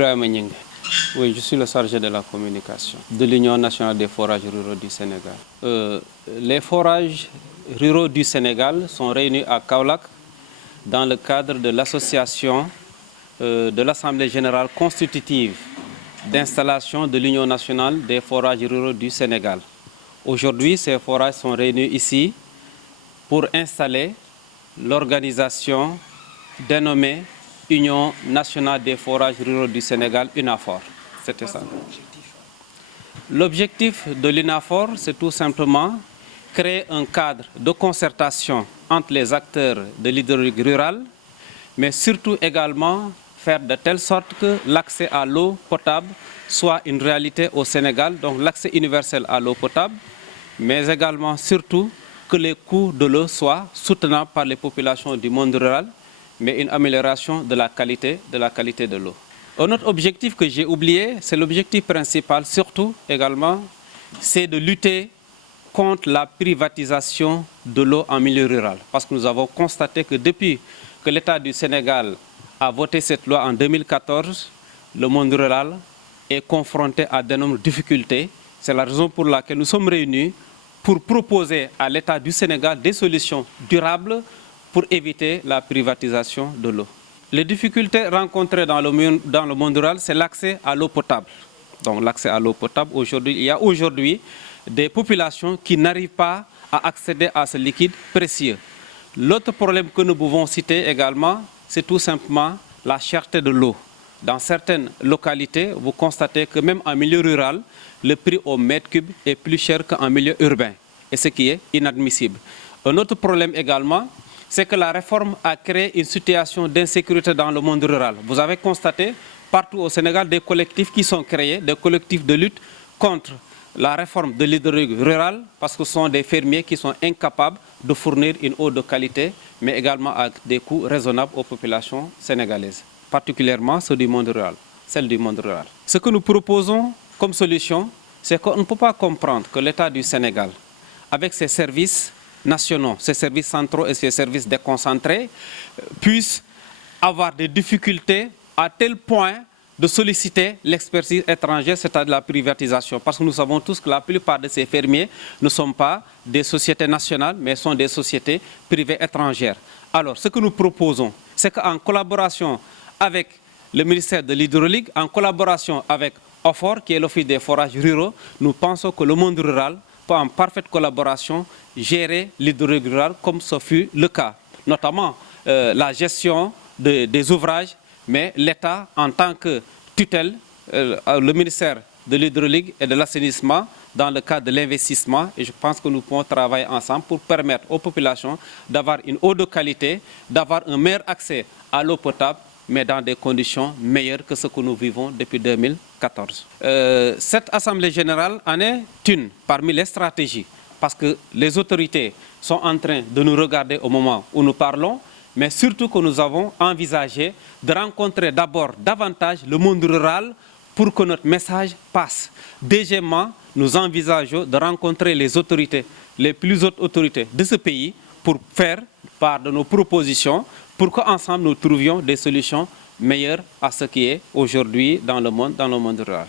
Ibrahim Nying. Oui, je suis le chargé de la communication de l'Union nationale des forages ruraux du Sénégal. Les forages ruraux du Sénégal sont réunis à Kaolack dans le cadre de l'association de l'Assemblée générale constitutive d'installation de l'Union nationale des forages ruraux du Sénégal. Aujourd'hui, ces forages sont réunis ici pour installer l'organisation dénommée Union nationale des forages ruraux du Sénégal, UNAFOR. C'était ça. L'objectif de l'UNAFOR, c'est tout simplement créer un cadre de concertation entre les acteurs de l'hydraulique rurale, mais surtout également faire de telle sorte que l'accès à l'eau potable soit une réalité au Sénégal, donc l'accès universel à l'eau potable, mais également surtout que les coûts de l'eau soient soutenables par les populations du monde rural, mais une amélioration de la qualité de l'eau. Un autre objectif que j'ai oublié, c'est l'objectif principal, surtout également, c'est de lutter contre la privatisation de l'eau en milieu rural. Parce que nous avons constaté que depuis que l'État du Sénégal a voté cette loi en 2014, le monde rural est confronté à d'énormes difficultés. C'est la raison pour laquelle nous sommes réunis pour proposer à l'État du Sénégal des solutions durables pour éviter la privatisation de l'eau. Les difficultés rencontrées dans le monde rural, c'est l'accès à l'eau potable. Donc l'accès à l'eau potable, il y a aujourd'hui des populations qui n'arrivent pas à accéder à ce liquide précieux. L'autre problème que nous pouvons citer également, c'est tout simplement la cherté de l'eau. Dans certaines localités, vous constatez que même en milieu rural, le prix au mètre cube est plus cher qu'en milieu urbain, et ce qui est inadmissible. Un autre problème également, c'est que la réforme a créé une situation d'insécurité dans le monde rural. Vous avez constaté partout au Sénégal des collectifs qui sont créés, des collectifs de lutte contre la réforme de l'hydraulique rurale, parce que ce sont des fermiers qui sont incapables de fournir une eau de qualité, mais également à des coûts raisonnables aux populations sénégalaises, particulièrement celles du monde rural. Ce que nous proposons comme solution, c'est qu'on ne peut pas comprendre que l'État du Sénégal, avec ses services nationaux, ses services centraux et ses services déconcentrés, puissent avoir des difficultés à tel point de solliciter l'expertise étrangère, c'est-à-dire la privatisation. Parce que nous savons tous que la plupart de ces fermiers ne sont pas des sociétés nationales, mais sont des sociétés privées étrangères. Alors, ce que nous proposons, c'est qu'en collaboration avec le ministère de l'Hydraulique, en collaboration avec OFOR, qui est l'Office des forages ruraux, nous pensons que le monde rural peut en parfaite collaboration gérer l'hydraulique rurale comme ce fut le cas, notamment la gestion des ouvrages, mais l'État en tant que tutelle, le ministère de l'Hydraulique et de l'Assainissement dans le cadre de l'investissement, et je pense que nous pouvons travailler ensemble pour permettre aux populations d'avoir une eau de qualité, d'avoir un meilleur accès à l'eau potable, mais dans des conditions meilleures que ce que nous vivons depuis 2014. Cette Assemblée générale en est une parmi les stratégies, parce que les autorités sont en train de nous regarder au moment où nous parlons, mais surtout que nous avons envisagé de rencontrer d'abord davantage le monde rural pour que notre message passe. Deuxièmement, nous envisageons de rencontrer les autorités, les plus hautes autorités de ce pays pour faire part de nos propositions, pour qu'ensemble nous trouvions des solutions meilleures à ce qui est aujourd'hui dans le monde rural.